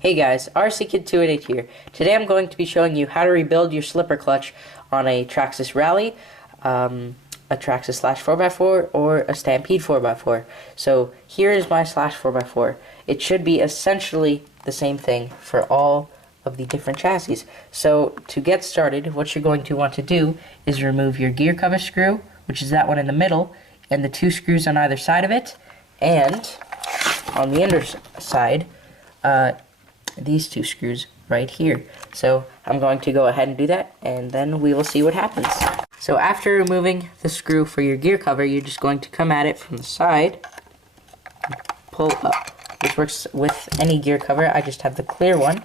Hey guys, RC Kid288 here. Today I'm going to be showing you how to rebuild your slipper clutch on a Traxxas Rally, a Traxxas slash 4x4, or a Stampede 4x4. So here is my slash 4x4. It should be essentially the same thing for all of the different chassis. So to get started, what you're going to want to do is remove your gear cover screw, which is that one in the middle, and the two screws on either side of it, and on the underside, these two screws right here. So I'm going to go ahead and do that, and then we will see what happens. So after removing the screw for your gear cover, you're just going to come at it from the side and pull up. This works with any gear cover. I just have the clear one.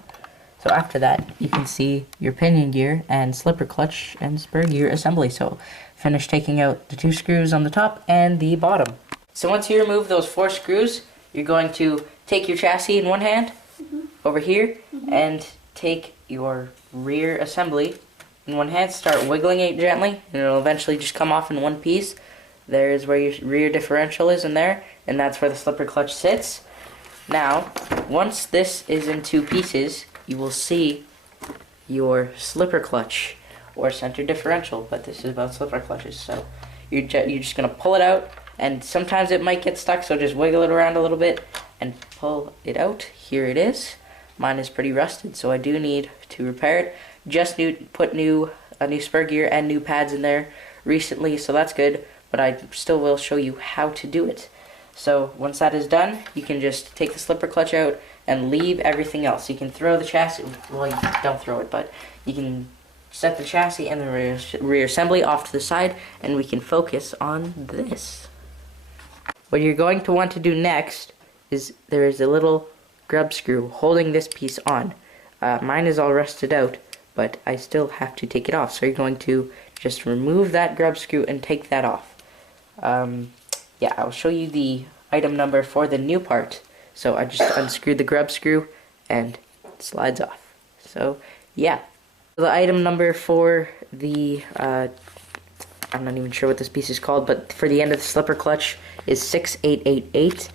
So after that, you can see your pinion gear and slipper clutch and spur gear assembly. So finish taking out the two screws on the top and the bottom. So once you remove those four screws, you're going to take your chassis in one hand over here and take your rear assembly in one hand, start wiggling it gently, and it'll eventually just come off in one piece. There's where your rear differential is in there, and that's where the slipper clutch sits. Now, once this is in two pieces, you will see your slipper clutch or center differential, but this is about slipper clutches. So you're just going to pull it out, and sometimes it might get stuck, so just wiggle it around a little bit and pull it out. Here it is. Mine is pretty rusted, so I do need to repair it. Just put a new spur gear and new pads in there recently, so that's good, but I still will show you how to do it. So once that is done, you can just take the slipper clutch out and leave everything else. You can throw the chassis, well, you don't throw it, but you can set the chassis and the rear assembly off to the side, and we can focus on this. What you're going to want to do next is there is a little grub screw holding this piece on. Mine is all rusted out, but I still have to take it off. So you're going to just remove that grub screw and take that off. Yeah, I'll show you the item number for the new part. So I just unscrewed the grub screw and it slides off. So yeah, the item number for the I'm not even sure what this piece is called, but for the end of the slipper clutch is 6888.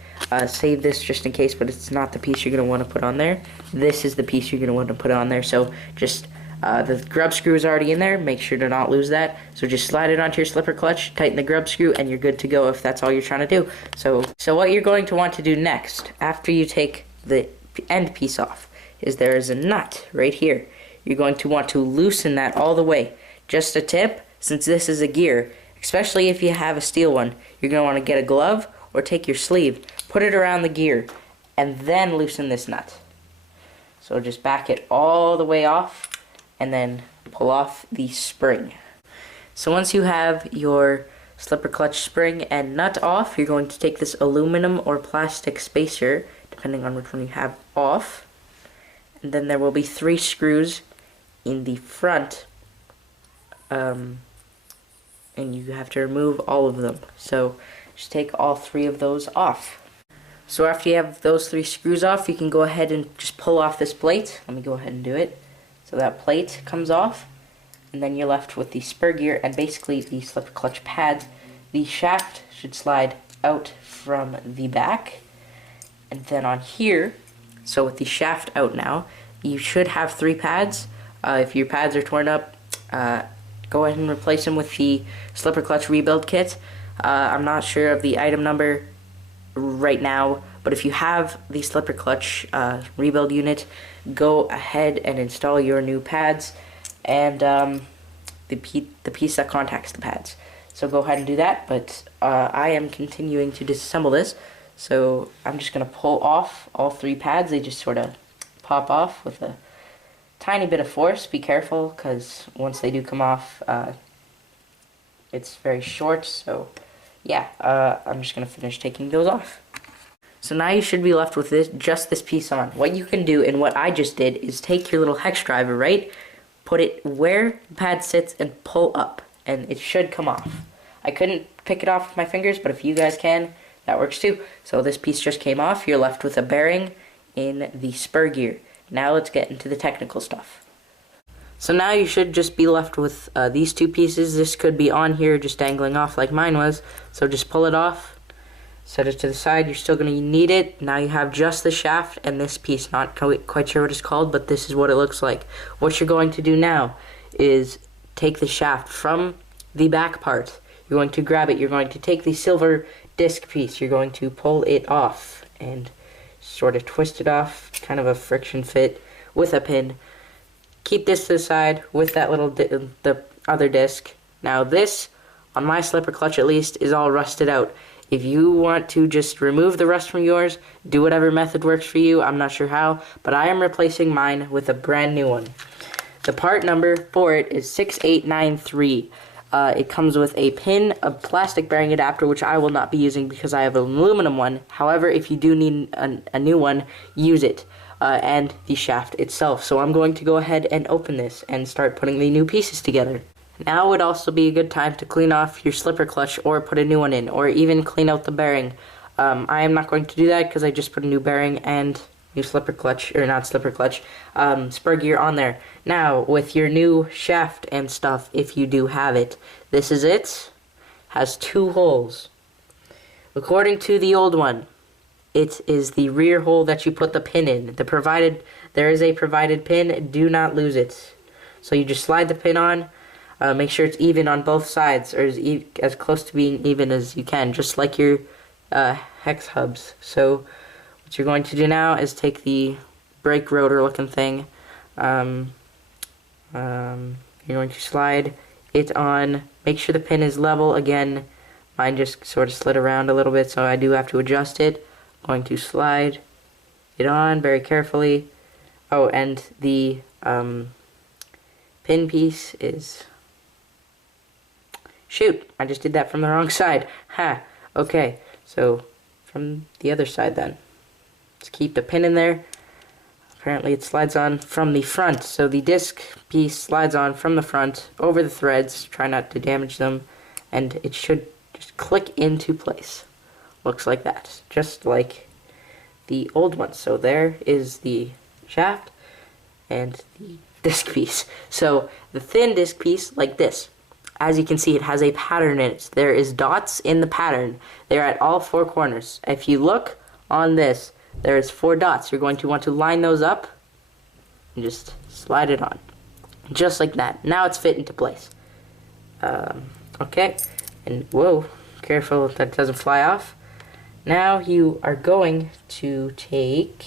Save this just in case, but it's not the piece you're going to want to put on there. This is the piece you're going to want to put on there. So just the grub screw is already in there. Make sure to not lose that. So just slide it onto your slipper clutch, tighten the grub screw, and you're good to go if that's all you're trying to do. So what you're going to want to do next, after you take the end piece off, is there is a nut right here. You're going to want to loosen that all the way. Just a tip, since this is a gear, especially if you have a steel one, you're going to want to get a glove or take your sleeve, put it around the gear, and then loosen this nut. So just back it all the way off, and then pull off the spring. So once you have your slipper clutch spring and nut off, you're going to take this aluminum or plastic spacer, depending on which one you have, off. And then there will be 3 screws in the front, and you have to remove all of them. So just take all 3 of those off. So after you have those 3 screws off, you can go ahead and just pull off this plate. Let me go ahead and do it. So that plate comes off, and then you're left with the spur gear and basically the slipper clutch pads. The shaft should slide out from the back, and then on here, so with the shaft out now, you should have 3 pads. If your pads are torn up, go ahead and replace them with the slipper clutch rebuild kit. I'm not sure of the item number right now, but if you have the slipper clutch rebuild unit, go ahead and install your new pads and the piece that contacts the pads. So go ahead and do that, but I am continuing to disassemble this, so I'm just going to pull off all 3 pads. They just sort of pop off with a tiny bit of force. Be careful, because once they do come off, it's very short. So yeah, I'm just going to finish taking those off. So now you should be left with just this piece on. What you can do, and what I just did, is take your little hex driver, right? Put it where the pad sits and pull up, and it should come off. I couldn't pick it off with my fingers, but if you guys can, that works too. So this piece just came off. You're left with a bearing in the spur gear. Now let's get into the technical stuff. So now you should just be left with these 2 pieces. This could be on here just dangling off like mine was. So just pull it off, Set it to the side. You're still going to need it. Now you have just the shaft and this piece. Not quite sure what it's called, but this is what it looks like. What you're going to do now is take the shaft from the back part. You're going to grab it. You're going to take the silver disc piece. You're going to pull it off and sort of twist it off. Kind of a friction fit with a pin. Keep this to the side with that little the other disc. Now this, on my slipper clutch at least, is all rusted out. If you want to just remove the rust from yours, do whatever method works for you. I'm not sure how, but I am replacing mine with a brand new one. The part number for it is 6893. It comes with a pin, a plastic bearing adapter, which I will not be using because I have an aluminum one. However, if you do need a new one, use it. And the shaft itself. So I'm going to go ahead and open this and start putting the new pieces together. Now would also be a good time to clean off your slipper clutch or put a new one in, or even clean out the bearing. I am not going to do that because I just put a new bearing and new slipper clutch, or not slipper clutch, spur gear on there. Now, with your new shaft and stuff, if you do have it, this is it. Has 2 holes. According to the old one, it is the rear hole that you put the pin in. There is a provided pin. Do not lose it. So you just slide the pin on. Make sure it's even on both sides, or as close to being even as you can, just like your hex hubs. So what you're going to do now is take the brake rotor looking thing. You're going to slide it on. Make sure the pin is level. Again, mine just sort of slid around a little bit, so I do have to adjust it. I'm going to slide it on very carefully. Oh, and the pin piece is... Shoot, I just did that from the wrong side. Ha, okay, so from the other side then. Let's keep the pin in there. Apparently it slides on from the front, so the disc piece slides on from the front over the threads. Try not to damage them, and it should just click into place. Looks like that, just like the old one. So there is the shaft and the disc piece. So the thin disc piece, like this. As you can see, it has a pattern in it. There is dots in the pattern. They're at all 4 corners. If you look on this, there's 4 dots. You're going to want to line those up and just slide it on. Just like that. Now it's fit into place. Okay. And whoa, careful that it doesn't fly off. Now you are going to take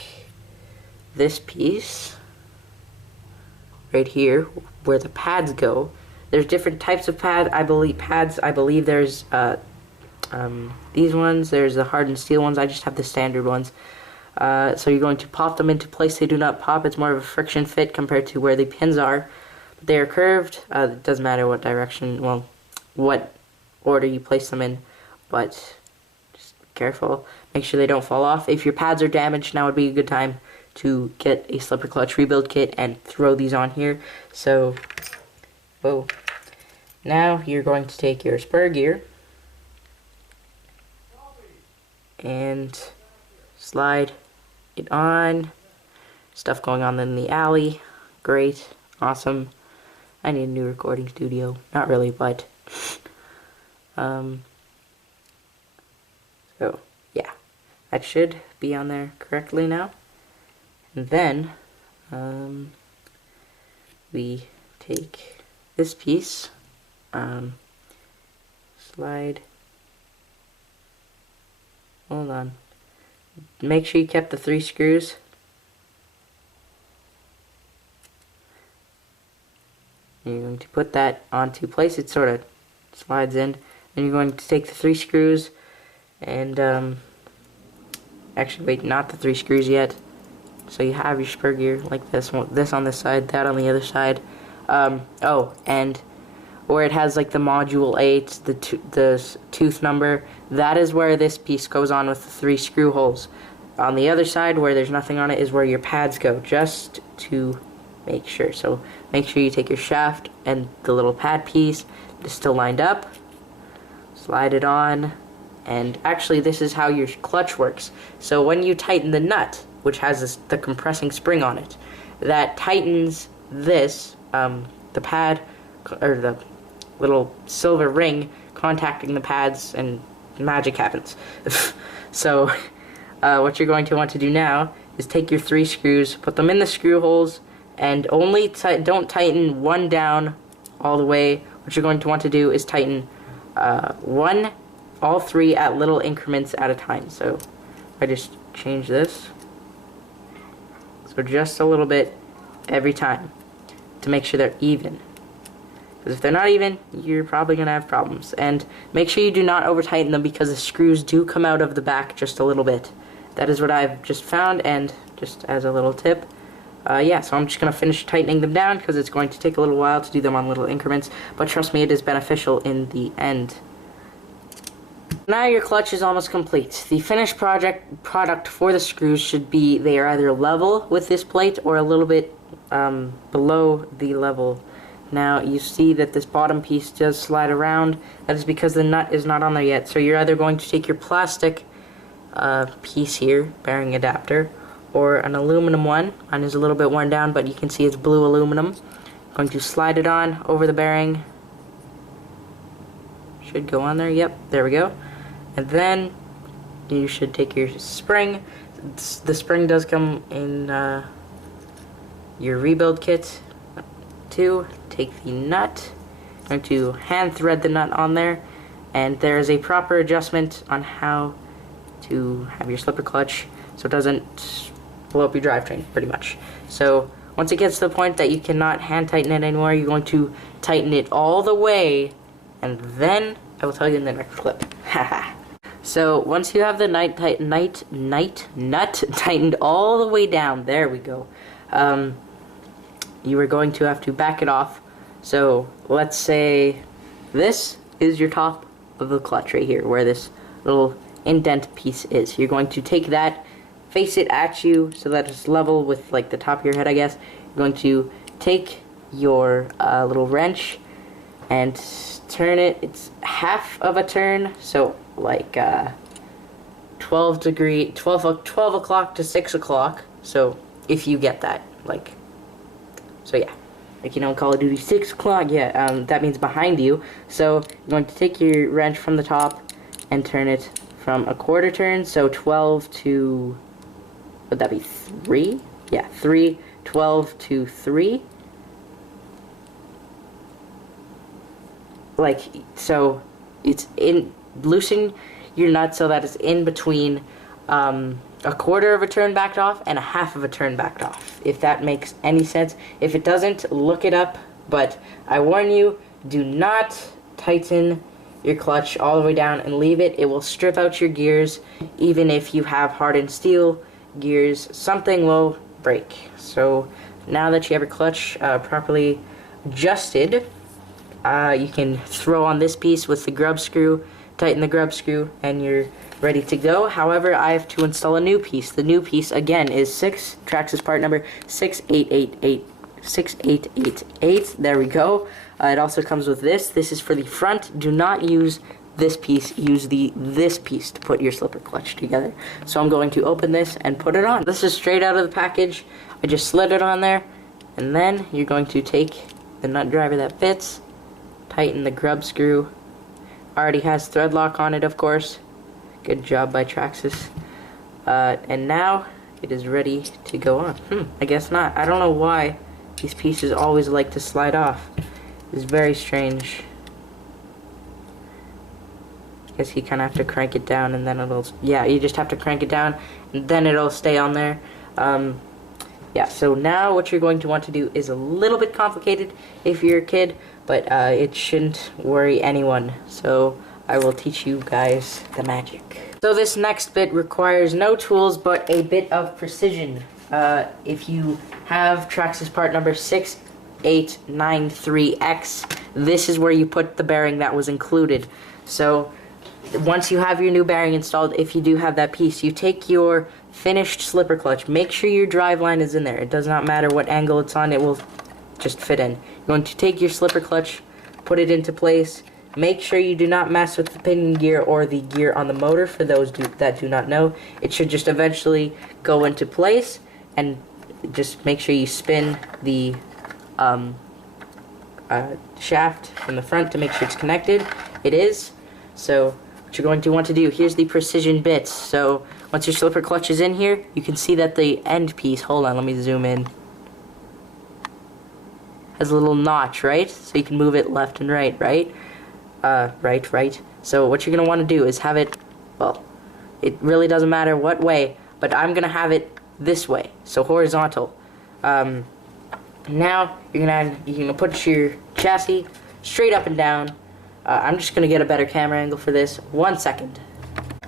this piece right here where the pads go. There's different types of pads. I believe there's these ones. There's the hardened steel ones. I just have the standard ones. So you're going to pop them into place. They do not pop. It's more of a friction fit compared to where the pins are. But they are curved. It doesn't matter what direction, well, what order you place them in. But just be careful. Make sure they don't fall off. If your pads are damaged, now would be a good time to get a slipper clutch rebuild kit and throw these on here. So, whoa. Now you're going to take your spur gear and slide it on. Stuff going on in the alley. Great. Awesome. I need a new recording studio. Not really, but so yeah, that should be on there correctly now. And then we take this piece, slide, hold on, make sure you kept the 3 screws. You're going to put that onto place. It sort of slides in. And you're going to take the 3 screws and actually wait, not the 3 screws yet. So you have your spur gear like this on this side, that on the other side. Oh, and where it has like the module 8, the tooth number, that is where this piece goes on with the 3 screw holes. On the other side, where there's nothing on it, is where your pads go, just to make sure. So make sure you take your shaft and the little pad piece is still lined up, slide it on, and actually this is how your clutch works. So when you tighten the nut, which has the compressing spring on it, that tightens this, the pad, or the little silver ring contacting the pads and magic happens. So what you're going to want to do now is take your 3 screws, put them in the screw holes, and only don't tighten one down all the way. What you're going to want to do is tighten all 3 at little increments at a time. So I just change this. So just a little bit every time to make sure they're even. Because if they're not even, you're probably going to have problems. And make sure you do not over tighten them, because the screws do come out of the back just a little bit. That is what I've just found, and just as a little tip. Yeah, so I'm just going to finish tightening them down, because it's going to take a little while to do them on little increments. But trust me, it is beneficial in the end. Now your clutch is almost complete. The finished product for the screws should be, they are either level with this plate or a little bit below the level. Now you see that this bottom piece does slide around. That is because the nut is not on there yet. So you're either going to take your plastic piece here, bearing adapter, or an aluminum one. Mine is a little bit worn down, but you can see it's blue aluminum. I'm going to slide it on over the bearing. Should go on there. Yep, there we go. And then you should take your spring. The spring does come in your rebuild kit too. Take the nut. I'm going to hand thread the nut on there, and there is a proper adjustment on how to have your slipper clutch so it doesn't blow up your drivetrain, pretty much. So once it gets to the point that you cannot hand tighten it anymore, you're going to tighten it all the way, and then I will tell you in the next clip. So once you have the nut tightened all the way down, there we go, you are going to have to back it off. So let's say this is your top of the clutch right here, where this little indent piece is. You're going to take that, face it at you so that it's level with like the top of your head, I guess. You're going to take your little wrench and turn it. It's half of a turn, so like 12 o'clock to 6 o'clock. So if you get that, like, so yeah, like, you know, Call of Duty 6 o'clock, yeah, that means behind you. So you're going to take your wrench from the top and turn it from a quarter turn, so 12 to, would that be 3? Yeah, 3, 12 to 3. Like, so it's loosen your nut so that it's in between a quarter of a turn backed off and a half of a turn backed off, if that makes any sense. If it doesn't, look it up, but I warn you, do not tighten your clutch all the way down and leave it. It will strip out your gears. Even if you have hardened steel gears, something will break. So now that you have your clutch properly adjusted, you can throw on this piece with the grub screw, tighten the grub screw, and you're ready to go. However, I have to install a new piece. The new piece, again, is Traxxas part number 6888. There we go. It also comes with this. This is for the front. Do not use this piece. Use this piece to put your slipper clutch together. So I'm going to open this and put it on. This is straight out of the package. I just slid it on there, and then you're going to take the nut driver that fits, tighten the grub screw. Already has thread lock on it, of course. Good job by Traxxas. And now it is ready to go on. I guess not. I don't know why these pieces always like to slide off. It's very strange. I guess you kind of have to crank it down, and then it'll, yeah, you just have to crank it down and then it'll stay on there. Yeah, so now what you're going to want to do is a little bit complicated if you're a kid, but it shouldn't worry anyone. So I will teach you guys the magic. So this next bit requires no tools but a bit of precision. If you have Traxxas part number 6893X, this is where you put the bearing that was included. So once you have your new bearing installed, if you do have that piece, you take your finished slipper clutch. Make sure your drive line is in there. It does not matter what angle it's on, it will just fit in. You're going to take your slipper clutch, put it into place. Make sure you do not mess with the pinion gear or the gear on the motor. For those that do not know, it should just eventually go into place, and just make sure you spin the shaft from the front to make sure it's connected. It is. So what what you're going to want to do, here's the precision bits. So once your slipper clutch is in here, you can see that the end piece, hold on, let me zoom in, has a little notch, right? So you can move it left and right, right? Right. So what you're going to want to do is have it, well, it really doesn't matter what way, but I'm going to have it this way, so horizontal. Now you're gonna put your chassis straight up and down. I'm just gonna get a better camera angle for this. 1 second.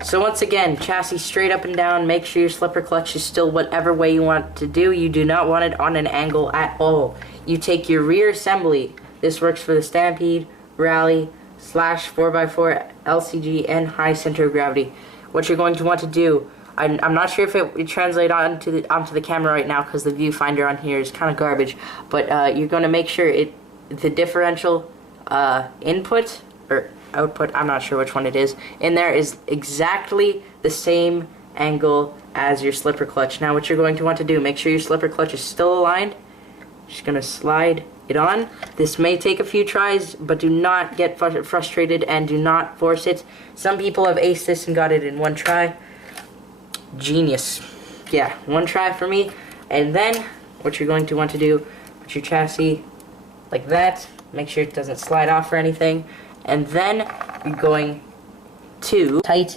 So once again, chassis straight up and down. Make sure your slipper clutch is still whatever way you want to do. You do not want it on an angle at all. You take your rear assembly. This works for the Stampede, Rally, / 4x4, LCG, and high center of gravity. What you're going to want to do, I'm not sure if it would translate onto the camera right now because the viewfinder on here is kind of garbage, but you're going to make sure the differential input or output, I'm not sure which one it is, in there is exactly the same angle as your slipper clutch. Now what you're going to want to do, make sure your slipper clutch is still aligned. Just going to slide it on. This may take a few tries, but do not get frustrated and do not force it. Some people have aced this and got it in one try. Genius. Yeah, one try for me. And then what you're going to want to do, put your chassis like that, make sure it doesn't slide off or anything, and then you're going to take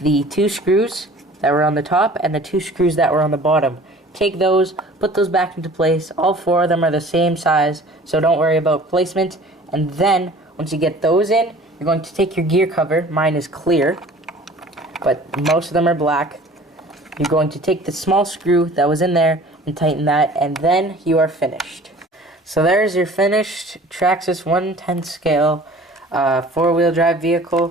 the 2 screws that were on the top and the 2 screws that were on the bottom. Take those, put those back into place. All 4 of them are the same size, so don't worry about placement. And then once you get those in, you're going to take your gear cover. Mine is clear, but most of them are black. You're going to take the small screw that was in there and tighten that, and then you are finished. So there's your finished Traxxas 1/10 scale 4-wheel drive vehicle.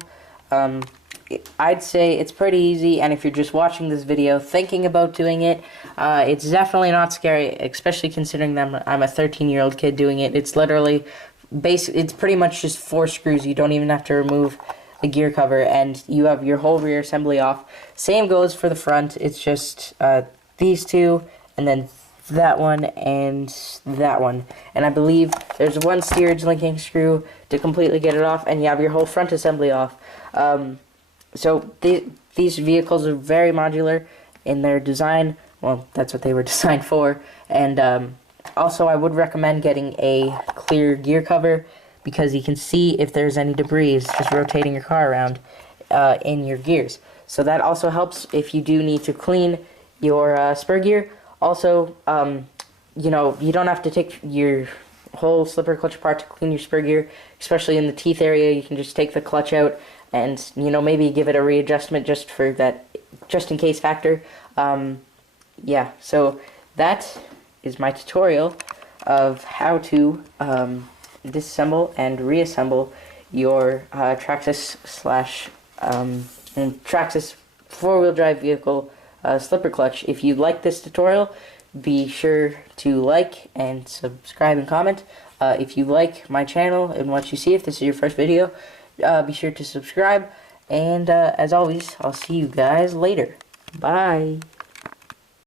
I'd say it's pretty easy, and if you're just watching this video thinking about doing it, it's definitely not scary, especially considering that I'm a 13-year-old kid doing it. It's literally it's pretty much just 4 screws. You don't even have to remove the gear cover, and you have your whole rear assembly off. Same goes for the front. It's just these 2, and then that one and that one, and I believe there's one steerage linking screw to completely get it off, and you have your whole front assembly off. So these vehicles are very modular in their design. Well, that's what they were designed for. And also I would recommend getting a clear gear cover, because you can see if there's any debris just rotating your car around in your gears. So that also helps if you do need to clean your spur gear. Also, you know, you don't have to take your whole slipper clutch apart to clean your spur gear, especially in the teeth area. You can just take the clutch out and, you know, maybe give it a readjustment just for that, just in case factor. Yeah, so that is my tutorial of how to disassemble and reassemble your Traxxas Traxxas 4-wheel drive vehicle slipper clutch. If you like this tutorial, be sure to like and subscribe and comment. If you like my channel and what you see, if this is your first video, be sure to subscribe. And as always, I'll see you guys later. Bye.